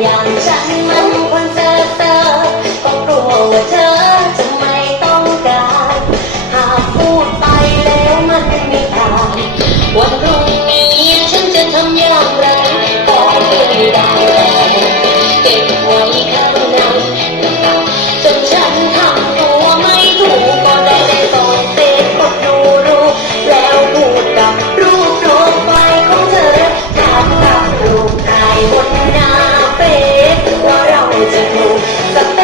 อย่างฉันมันควรเจอเธอก็กลัวว่าเธอจะไม่ต้องการ หากพูดไปแล้มันไม่มีาร Senhor.